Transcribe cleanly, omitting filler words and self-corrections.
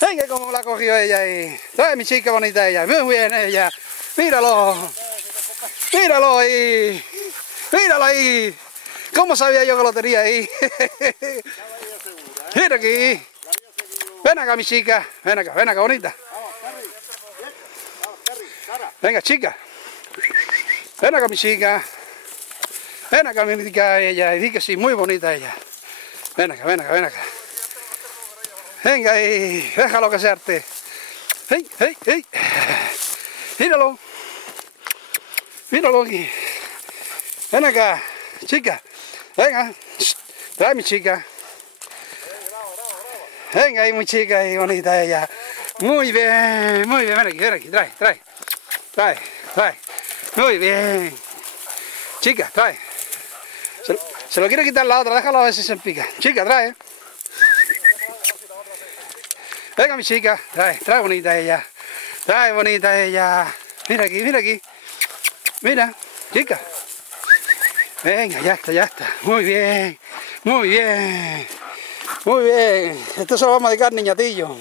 Venga, como la cogió ella ahí. Trae mi chica bonita ella. Muy bien ella. Míralo. Míralo ahí. Míralo ahí. ¿Cómo sabía yo que lo tenía ahí? Mira aquí. Ven acá, mi chica. Ven acá, bonita. Venga, chica. Ven acá, mi chica. Ven acá, mi chica, ella. Y di que sí, muy bonita ella. Ven acá. Venga ahí. Déjalo que se arte. Hey. Míralo. Míralo aquí. Ven acá, chica. Venga. Trae mi chica. Venga ahí, muy chica y bonita ella. Muy bien. Ven aquí. Trae. Muy bien. Chica, trae. Se lo quiere quitar la otra, déjalo a ver si se pica. Chica, trae. Venga, mi chica. Trae bonita ella. Trae bonita ella. Mira aquí. Mira, chica. Venga, ya está. Muy bien. Esto se lo vamos a dedicar, niñatillo.